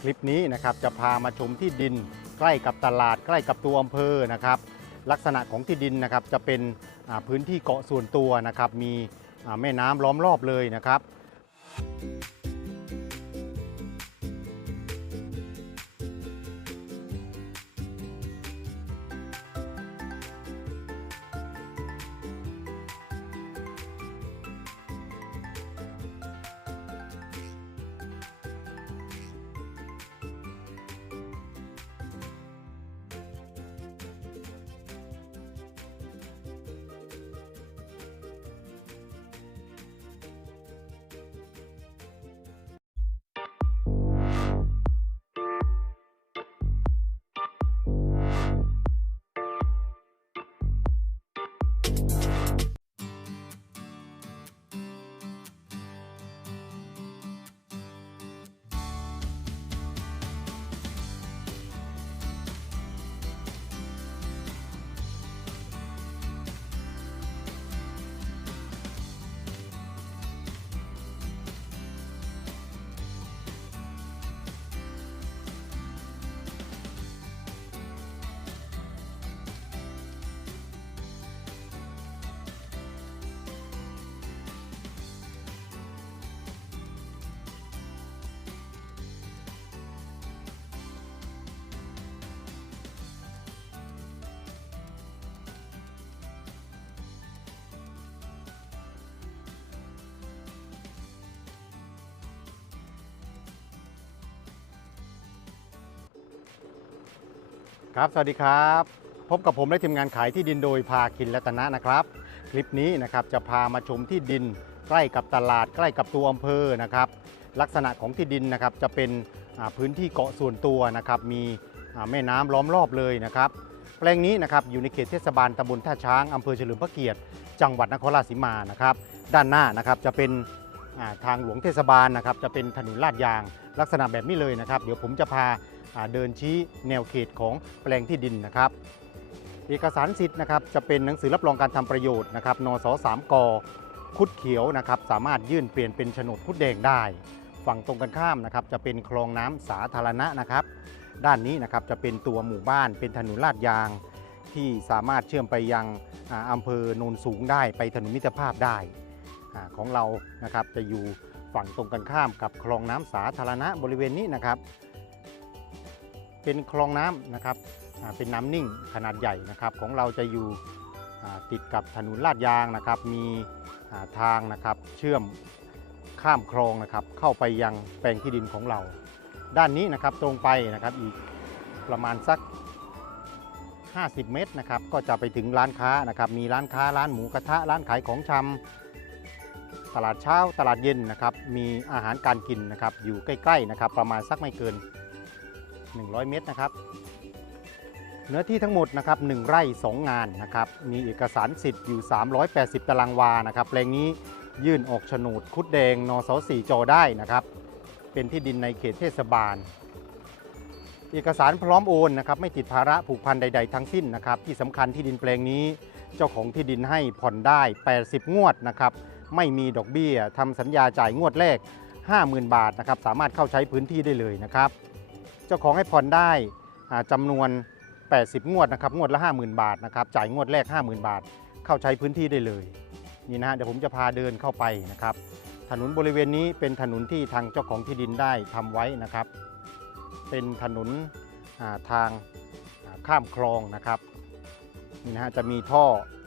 คลิปนี้นะครับจะพามาชมที่ดินใกล้กับตลาดใกล้กับตัวอำเภอนะครับลักษณะของที่ดินนะครับจะเป็นพื้นที่เกาะส่วนตัวนะครับมีแม่น้ำล้อมรอบเลยนะครับ ครับ สวัสดีครับ พบกับผมและทีมงานขายที่ดินโดยพาคินรัตนะนะครับ คลิปนี้นะครับจะพามาชมที่ดินใกล้กับตลาดใกล้กับตัวอำเภอนะครับ ลักษณะของที่ดินนะครับจะเป็นพื้นที่เกาะส่วนตัวนะครับมีแม่น้ำล้อมรอบเลยนะครับ แปลงนี้นะครับอยู่ในเขตเทศบาลตำบลท่าช้างอำเภอเฉลิมพระเกียรติ จังหวัดนครราชสีมานะครับ ด้านหน้านะครับจะเป็นทางหลวงเทศบาลนะครับจะเป็นถนนลาดยางลักษณะแบบนี้เลยนะครับ เดี๋ยวผมจะพา เดินชี้แนวเขตของแปลงที่ดินนะครับเอกสารสิทธิ์นะครับจะเป็นหนังสือรับรองการทำประโยชน์นะครับนส3กคุดเขียวนะครับสามารถยื่นเปลี่ยนเป็นโฉนดคุดแดงได้ ฝั่งตรงกันข้ามนะครับจะเป็นคลองน้ำสาธารณะนะครับ ด้านนี้นะครับจะเป็นตัวหมู่บ้านเป็นถนนลาดยาง ที่สามารถเชื่อมไปยังอ่าอำเภอโนนสูงได้ไปถนนมิตรภาพได้ของเรานะครับจะอยู่ฝั่งตรงกันข้ามกับคลองน้ำสาธารณะบริเวณนี้นะครับ เป็นคลองน้ำนะครับเป็นน้ำนิ่งขนาดใหญ่นะครับ ของเราจะอยู่ติดกับถนนลาดยางนะครับ มีทางนะครับเชื่อมข้ามคลองนะครับ เข้าไปยังแปลงที่ดินของเรา ด้านนี้นะครับตรงไปนะครับอีกประมาณสัก 50 เมตรนะครับ ก็จะไปถึงร้านค้านะครับ มีร้านค้าร้านหมูกระทะร้านขายของชำตลาดเช้าตลาดเย็นนะครับ มีอาหารการกินนะครับ อยู่ใกล้ๆนะครับ ประมาณสักไม่เกิน 100 เมตรนะครับ เนื้อที่ทั้งหมดนะครับ1ไร่ 2 งานนะครับ มีเอกสารสิทธิ์อยู่ 380 ตารางวานะครับแปลงนี้ยื่นออกโฉนดคุดแดงนส4จอได้นะครับ เป็นที่ดินในเขตเทศบาล เอกสารพร้อมโอนนะครับ ไม่ติดภาระผูกพันใด ๆ ทั้งสิ้นนะครับ ที่สำคัญที่ดินแปลงนี้ เจ้าของที่ดินให้ผ่อนได้ 80 งวดนะครับ ไม่มีดอกเบี้ยทำสัญญาจ่ายงวดแรก 50,000 บาทนะครับ สามารถเข้าใช้พื้นที่ได้เลยนะครับ เจ้าของให้ผ่อนได้จำานวน 80 งวดนะครับงวดละ 50,000 บาทนะครับจ่ายงวดแรก 50,000 บาท เข้าใช้พื้นที่ได้เลยนี่นะฮะเดี๋ยวผมจะพาเดินเข้าไปนะครับ ถนนบริเวณนี้เป็นถนนที่ทางเจ้าของที่ดินได้ทำไว้นะครับ เป็นถนนาทางาข้ามคลองนะครับนี่นะฮะจะมีท่อ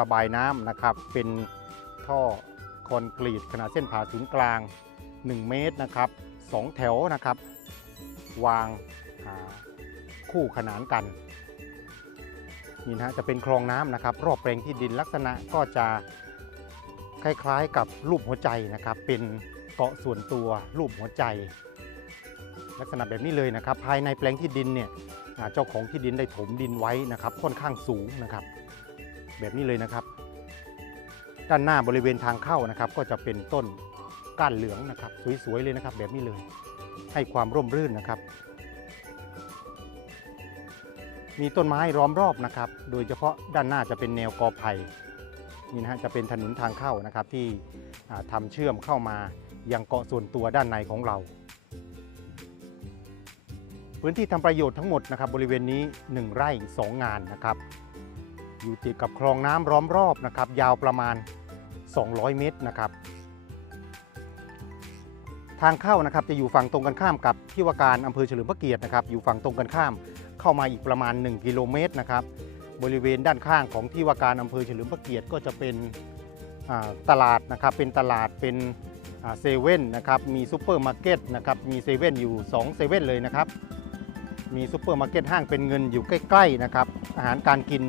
ระบายน้ำนะครับ เป็นท่อคอนกรีตขนาดเส้นผ่าศูนย์กลาง 1 เมตรนะครับสองแถวนะครับ วาง คู่ขนานกันนี่นะจะเป็นคลองน้ำนะครับ รอบแปลงที่ดินลักษณะก็จะคล้ายๆกับรูปหัวใจนะครับ เป็นเกาะส่วนตัวรูปหัวใจ ลักษณะแบบนี้เลยนะครับ ภายในแปลงที่ดินเนี่ยเจ้าของที่ดินได้ถมดินไว้นะครับ ค่อนข้างสูงนะครับ แบบนี้เลยนะครับ ด้านหน้าบริเวณทางเข้านะครับ ก็จะเป็นต้นก้านเหลืองนะครับ สวยๆเลยนะครับ แบบนี้เลย ให้ความร่มรื่นนะครับ มีต้นไม้ล้อมรอบนะครับ โดยเฉพาะด้านหน้าจะเป็นแนวกอไผ่นี่นะฮะจะเป็นถนนทางเข้านะครับที่อ่าทำเชื่อมเข้ามายังเกาะส่วนตัวด้านในของเรา พื้นที่ทำประโยชน์ทั้งหมดนะครับบริเวณนี้ 1 ไร่ 2 งานนะครับ อยู่ติดกับคลองน้ำล้อมรอบนะครับ ยาวประมาณ 200 เมตรนะครับ ทางเข้านะครับจะอยู่ฝั่งตรงกันข้ามกับที่ว่าการอำเภอเฉลิมพระเกียรตินะครับ อยู่ฝั่งตรงกันข้าม เข้ามาอีกประมาณ 1 กิโลเมตรนะครับ บริเวณด้านข้างของที่ว่าการอำเภอเฉลิมพระเกียรติก็จะเป็นตลาดนะครับ เป็นตลาดเป็นเซเว่นนะครับ มีซูเปอร์มาร์เก็ตนะครับ มีเซเว่นอยู่2เซเว่นเลยนะครับ มีซูเปอร์มาร์เก็ตห้างเป็นเงินอยู่ใกล้ๆนะครับ อาหารการกิน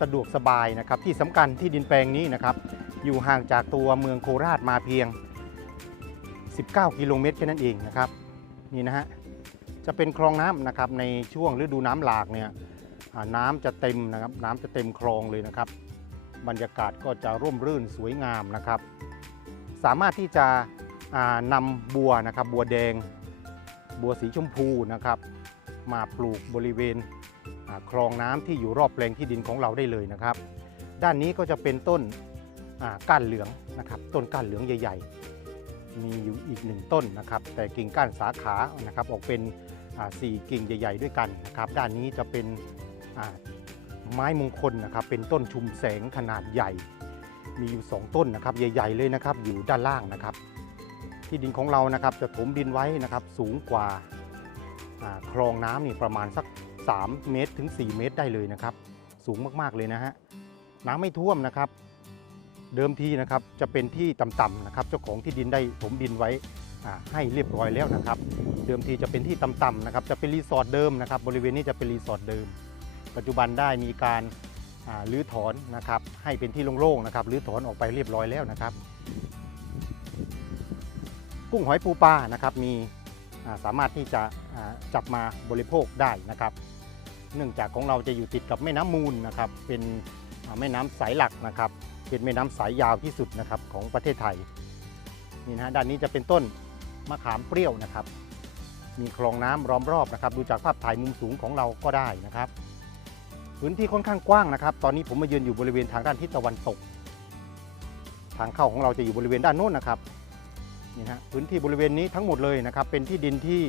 สะดวกสบายนะครับ ที่สำคัญที่ดินแปลงนี้นะครับ อยู่ห่างจากตัวเมืองโคราชมาเพียง 19 กิโลเมตรแค่นั้นเองนะครับ นี่นะฮะ จะเป็นคลองน้ำนะครับในช่วงฤดูน้ำหลากเนี่ยน้ำจะเต็มนะครับน้ำจะเต็มคลองเลยนะครับ บรรยากาศก็จะร่มรื่นสวยงามนะครับ สามารถที่จะอ่านำบัวนะครับบัวแดง บัวสีชมพูนะครับ มาปลูกบริเวณคลองน้ำที่อยู่รอบแปลงที่ดินของเราได้เลยนะครับ ด้านนี้ก็จะเป็นต้นก้านเหลืองนะครับ ต้นก้านเหลืองใหญ่ ๆ มีอยู่อีกหนึ่งต้นนะครับ แต่กิ่งก้านสาขานะครับออกเป็น สี่กิ่งใหญ่ ๆ ด้วยกันนะครับด้านนี้จะเป็นไม้มงคลนะครับเป็นต้นชุมแสงขนาดใหญ่ มีอยู่ 2 ต้นนะครับใหญ่ ๆ เลยนะครับอยู่ด้านล่างนะครับ ที่ดินของเรานะครับจะถมดินไว้นะครับสูงกว่าคลองน้ำนี่ประมาณสัก 3 เมตรถึง 4 เมตรได้เลยนะครับ สูงมากๆเลยนะฮะน้ำไม่ท่วมนะครับ เดิมทีนะครับจะเป็นที่ต่ำๆนะครับ เจ้าของที่ดินได้ถมดินไว้ให้เรียบร้อยแล้วนะครับ เดิมทีจะเป็นที่ต่ำๆนะครับ จะเป็นรีสอร์ทเดิมนะครับ บริเวณนี้จะเป็นรีสอร์ทเดิม ปัจจุบันได้มีการรื้อถอนนะครับ ให้เป็นที่โล่งๆนะครับรื้อถอนออกไปเรียบร้อยแล้วนะครับ กุ้งหอยปูปลานะครับ มีสามารถที่จะจับมาบริโภคได้นะครับ เนื่องจากของเราจะอยู่ติดกับแม่น้ำมูลนะครับ เป็นแม่น้ำสายหลักนะครับ เป็นแม่น้ำสายยาวที่สุดนะครับของประเทศไทยนี่นะด้านนี้จะเป็นต้นมะขามเปรี้ยวนะครับ มีคลองน้ำล้อมรอบนะครับ ดูจากภาพถ่ายมุมสูงของเราก็ได้นะครับพื้นที่ค่อนข้างกว้างนะครับ ตอนนี้ผมมายืนอยู่บริเวณทางด้านทิศตะวันตก ทางเข้าของเราจะอยู่บริเวณด้านโน้นนะครับนี่ฮะพื้นที่บริเวณนี้ทั้งหมดเลยนะครับ เป็นที่ดินที่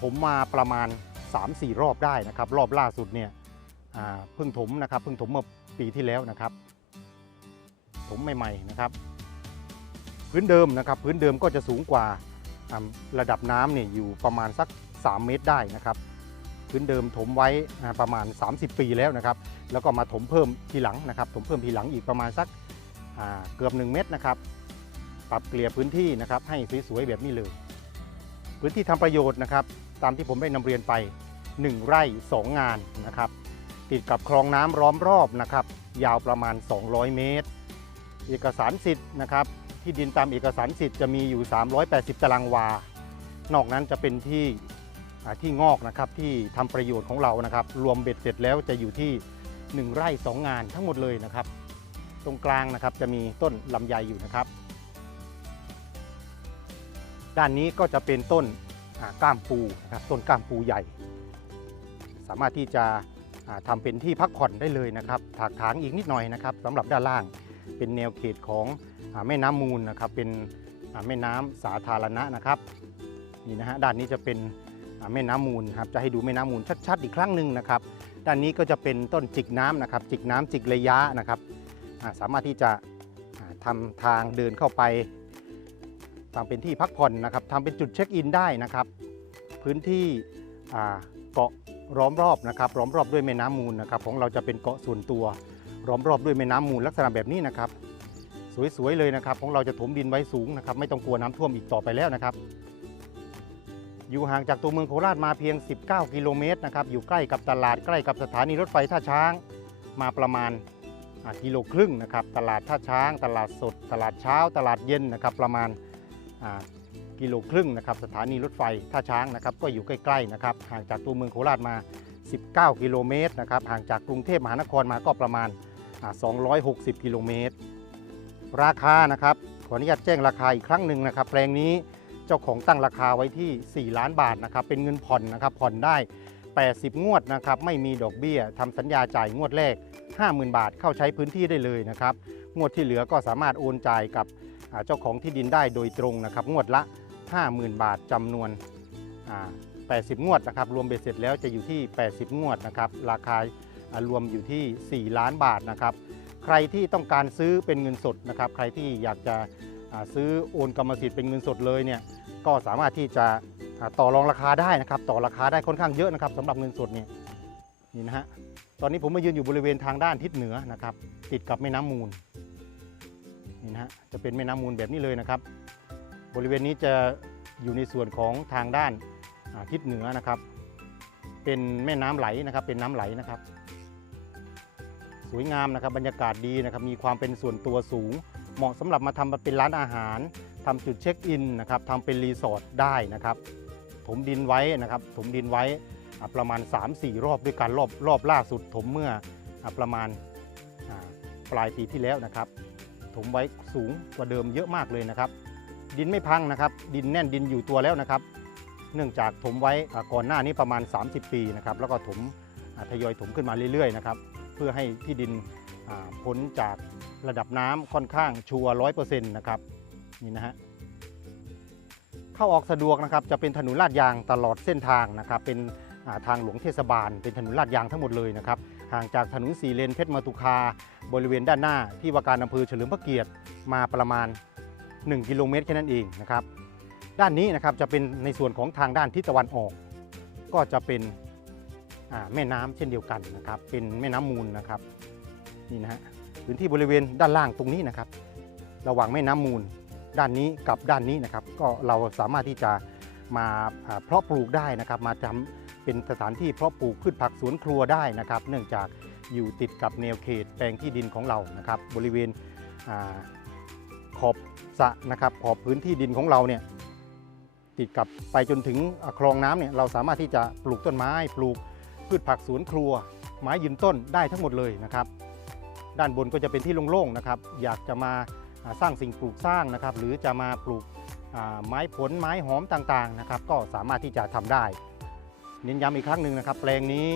ถมมาประมาณ 3-4 รอบได้นะครับ รอบล่าสุดเนี่ยเพิ่งถมนะครับเพิ่งถมเมื่อปีที่แล้วนะครับถมใหม่ๆนะครับ พื้นเดิมนะครับ พื้นเดิมก็จะสูงกว่า ระดับน้ำเนี่ยอยู่ประมาณสัก 3 เมตรได้นะครับ พื้นเดิมถมไว้ประมาณ 30 ปีแล้วนะครับ แล้วก็มาถมเพิ่มทีหลังนะครับ ถมเพิ่มทีหลังอีกประมาณสักเกือบ 1 เมตรนะครับ ปรับเกลี่ยพื้นที่นะครับให้สวยๆแบบนี้เลย พื้นที่ทำประโยชน์นะครับ ตามที่ผมได้นำเรียนไป 1 ไร่ 2 งานนะครับ ติดกับคลองน้ำล้อมรอบนะครับ ยาวประมาณ 200 เมตร เอกสารสิทธิ์นะครับ ที่ดินตามเอกสารสิทธิ์จะมีอยู่ 380 ตารางวา นอกนั้นจะเป็นที่ที่งอกนะครับที่ทำประโยชน์ของเรานะครับ รวมเบ็ดเสร็จแล้วจะอยู่ที่ 1 ไร่ 2 งานทั้งหมดเลยนะครับ ตรงกลางนะครับจะมีต้นลำไยอยู่นะครับ ด้านนี้ก็จะเป็นต้นก้ามปูนะครับต้นก้ามปูใหญ่ สามารถที่จะอ่าทำเป็นที่พักผ่อนได้เลยนะครับถากถางอีกนิดหน่อยนะครับสำหรับด้านล่างเป็นแนวเขตของ แม่น้ำมูลนะครับเป็นแม่น้ำสาธารณะนะครับนี่นะฮะด้านนี้จะเป็นแม่น้ำมูลครับจะให้ดูแม่น้ำมูลชัดๆ อีกครั้งหนึ่งนะครับด้านนี้ก็จะเป็นต้นจิกน้ำนะครับจิกน้ำจิกระยะนะครับสามารถที่จะทำทางเดินเข้าไปทำเป็นที่พักผ่อนนะครับทำเป็นจุดเช็คอินได้นะครับ พื้นที่เกาะล้อมรอบนะครับล้อมรอบด้วยแม่น้ำมูลนะครับของเราจะเป็นเกาะส่วนตัวล้อมรอบด้วยแม่น้ำมูลลักษณะแบบนี้นะครับ สวยๆเลยนะครับ ของเราจะถมดินไว้สูงนะครับ ไม่ต้องกลัวน้ำท่วมอีกต่อไปแล้วนะครับ อยู่ห่างจากตัวเมืองโคราชมาเพียง 19 กิโลเมตรนะครับ อยู่ใกล้กับตลาดใกล้กับสถานีรถไฟท่าช้างมาประมาณกิโลครึ่งนะครับ ตลาดท่าช้าง ตลาดสด ตลาดเช้า ตลาดเย็นนะครับ ประมาณกิโลครึ่งนะครับ สถานีรถไฟท่าช้างนะครับ ก็อยู่ใกล้ๆนะครับ ห่างจากตัวเมืองโคราชมา 19 กิโลเมตรนะครับ ห่างจากกรุงเทพมหานครมาก็ประมาณอ่า260 กิโลเมตร ราคานะครับขออนุญาตแจ้งราคาอีกครั้งหนึ่งนะครับ แปลงนี้เจ้าของตั้งราคาไว้ที่ 4 ล้านบาทนะครับ เป็นเงินผ่อนนะครับ ผ่อนได้ 80 งวดนะครับ ไม่มีดอกเบี้ยทำสัญญาจ่ายงวดแรก 50,000 บาทเข้าใช้พื้นที่ได้เลยนะครับ งวดที่เหลือก็สามารถโอนจ่ายกับเจ้าของที่ดินได้โดยตรงนะครับ งวดละ 50,000 บาทจำนวน 80 งวดนะครับ รวมเบ็ดเสร็จแล้วจะอยู่ที่ 80 งวดนะครับ ราคารวมอยู่ที่ 4 ล้านบาทนะครับ รที่ต้องการซื้อเป็นเงินสดนะครับ ใครที่อยากจะซื้อโอนกรรมสิทธิ์เป็นเงินสดเลยเนี่ยก็สามารถที่จะต่อรองราคาได้นะครับ ต่อราคาได้ค่อนข้างเยอะนะครับสำหรับเงินสดเนี่ยนี่นะฮะตอนนี้ผมมายืนอยู่บริเวณทางด้านทิศเหนือนะครับ ติดกับแม่น้ำมูลนี่นะฮะจะเป็นแม่น้ำมูลแบบนี้เลยนะครับ บริเวณนี้จะอยู่ในส่วนของทางด้านทิศเหนือนะครับ เป็นแม่น้ำไหลนะครับ เป็นน้ำไหลนะครับ สวยงามนะครับบรรยากาศดีนะครับมีความเป็นส่วนตัวสูง เหมาะสำหรับมาทำเป็นร้านอาหารทำจุดเช็คอินนะครับทำเป็นรีสอร์ทได้นะครับถมดินไว้นะครับถมดินไว้ประมาณ 3-4 รอบด้วยกันรอบรอบล่าสุดถมเมื่ออประมาณปลายปีที่แล้วนะครับ ถมไว้สูงกว่าเดิมเยอะมากเลยนะครับ ดินไม่พังนะครับ ดินแน่นดินอยู่ตัวแล้วนะครับ เนื่องจากถมไว้ก่อนหน้านี้ประมาณ 30 ปีนะครับแล้วก็ถมทยอยถมขึ้นมาเรื่อยๆนะครับ พื่อให้ที่ดินพ้นจากระดับน้ำค่อนข้างชัวร้อยเปอร์เซ็นต์นะครับนี่นะฮะเข้าออกสะดวกนะครับจะเป็นถนนลาดยางตลอดเส้นทางนะครับเป็นาทางหลวงเทศบาล เป็นถนนลาดยางทั้งหมดเลยนะครับห่างจากถนนสีเลนเพชรมาตุคา บริเวณด้านหน้าที่ว่าการอำเภอเฉลิมพระเกียรติมาประมาณ 1 กิโลเมตรแค่นั้นเองนะครับด้านนี้นะครับจะเป็นในส่วนของทางด้านทิศตะวันออก ก็จะเป็น แม่น้ำเช่นเดียวกันนะครับ เป็นแม่น้ำมูลนะครับนี่นะฮะพื้นที่บริเวณด้านล่างตรงนี้นะครับ ระหว่างแม่น้ำมูลด้านนี้กับด้านนี้นะครับ ก็เราสามารถที่จะมาเพาะปลูกได้นะครับ มาทำเป็นสถานที่เพาะปลูกพืชผักสวนครัวได้นะครับ เนื่องจากอยู่ติดกับแนวเขตแปลงที่ดินของเรานะครับ บริเวณอขอบสะนะครับขอบพื้นที่ดินของเราเนี่ยติดกับไปจนถึงคลองน้ำเนี่ยเราสามารถที่จะปลูกต้นไม้ปลูก พืชผักสวนครัว ไม้ยืนต้นได้ทั้งหมดเลยนะครับ ด้านบนก็จะเป็นที่โล่งๆนะครับ อยากจะมาสร้างสิ่งปลูกสร้างนะครับ หรือจะมาปลูกไม้ผลไม้หอมต่างๆนะครับ ก็สามารถที่จะทำได้ เน้นย้ำอีกครั้งหนึ่งนะครับ แปลงนี้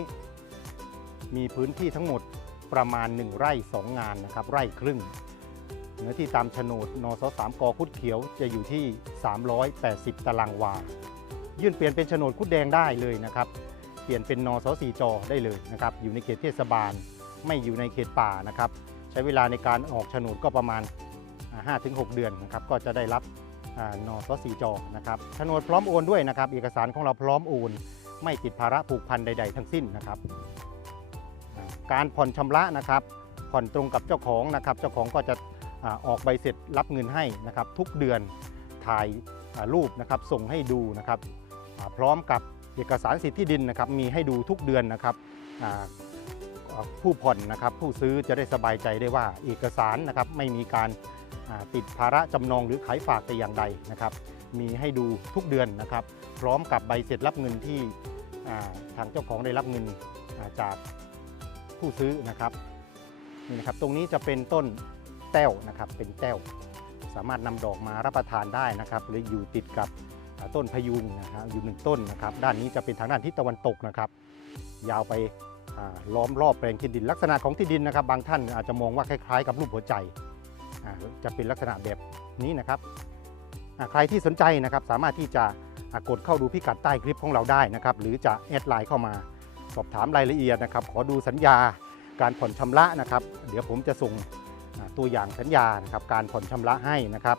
มีพื้นที่ทั้งหมดประมาณ 1 ไร่ 2 งานนะครับ ไร่ครึ่งเนื้อที่ตามโฉนดนสสามกอคุดเขียวจะอยู่ที่ 380 ตารางวา ยื่นเปลี่ยนเป็นโฉนดคุดแดงได้เลยนะครับ เปลี่ยนเป็นนสสี่จอได้เลยนะครับ อยู่ในเขตเทศบาล ไม่อยู่ในเขตป่านะครับ ใช้เวลาในการออกโฉนดก็ประมาณอ่า5-6 เดือนนะครับ ก็จะได้รับอานสสี่จอนะครับโฉนดพร้อมโอนด้วยนะครับ เอกสารของเราพร้อมโอน ไม่ติดภาระผูกพันใด ๆ ทั้งสิ้นนะครับ การผ่อนชำระนะครับ ผ่อนตรงกับเจ้าของนะครับ เจ้าของก็จะออกใบเสร็จรับเงินให้นะครับ ทุกเดือนถ่ายรูปนะครับ ส่งให้ดูนะครับ พร้อมกับ เอกสารสิทธิที่ดินนะครับมีให้ดูทุกเดือนนะครับผู้ผ่อนนะครับผู้ซื้อจะได้สบายใจได้ว่าเอกสารนะครับไม่มีการติดภาระจำนองหรือขายฝากแต่อย่างใดนะครับ มีให้ดูทุกเดือนนะครับ พร้อมกับใบเสร็จรับเงินที่ทางเจ้าของได้รับเงินาจากผู้ซื้อนะครับนี่นะครับ ตรงนี้จะเป็นต้นแต้วนะครับเป็นแต้ว สามารถนำดอกมารับประทานได้นะครับ หรืออยู่ติดกับ ต้นพยุงนะฮะอยู่หนึ่งต้นนะครับ ด้านนี้จะเป็นทางด้านทิศตะวันตกนะครับ ยาวไปล้อมรอบแปลงที่ดิน ลักษณะของที่ดินนะครับ บางท่านอาจจะมองว่าคล้ายๆ กับรูปหัวใจจะเป็นลักษณะแบบนี้นะครับใครที่สนใจนะครับสามารถที่จะกดเข้าดูพิกัดใต้คลิปของเราได้นะครับ หรือจะแอดไลน์เข้ามาสอบถามรายละเอียดนะครับ ขอดูสัญญาการผ่อนชำระนะครับ เดี๋ยวผมจะส่งตัวอย่างสัญญานะครับการผ่อนชำระให้นะครับ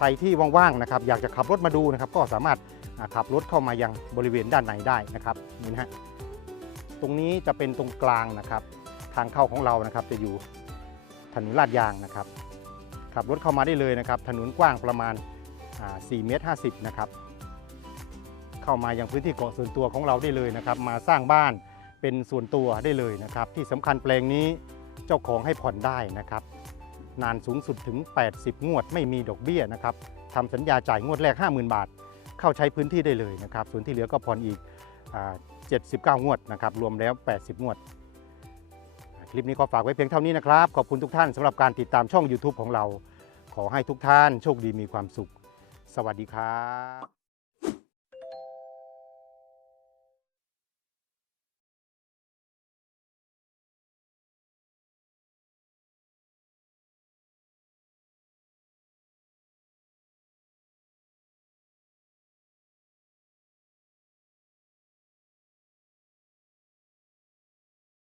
ครที่ว่างๆนะครับอยากจะขับรถมาดูนะครับก็สามารถขับรถเข้ามายังบริเวณด้านในได้นะครับนี่นะฮะตรงนี้จะเป็นตรงกลางนะครับ ทางเข้าของเรานะครับจะอยู่ถนนลาดยางนะครับ ขับรถเข้ามาได้เลยนะครับ ถนนกว้างประมาณอ่า4เมตร50นะครับเข้ามายังพื้นที่เกาะส่วนตัวของเราได้เลยนะครับ มาสร้างบ้านเป็นส่วนตัวได้เลยนะครับ ที่สำคัญแปลงนี้เจ้าของให้ผ่อนได้นะครับ นานสูงสุดถึง 80 งวด ไม่มีดอกเบี้ยนะครับทำสัญญาจ่ายงวดแรก 50,000 บาท เข้าใช้พื้นที่ได้เลยนะครับ ส่วนที่เหลือก็ผ่อนอีก 79 งวดนะครับรวมแล้ว 80 งวด คลิปนี้ก็ฝากไว้เพียงเท่านี้นะครับ ขอบคุณทุกท่านสำหรับการติดตามช่อง YouTube ของเรา ขอให้ทุกท่านโชคดีมีความสุข สวัสดีครับ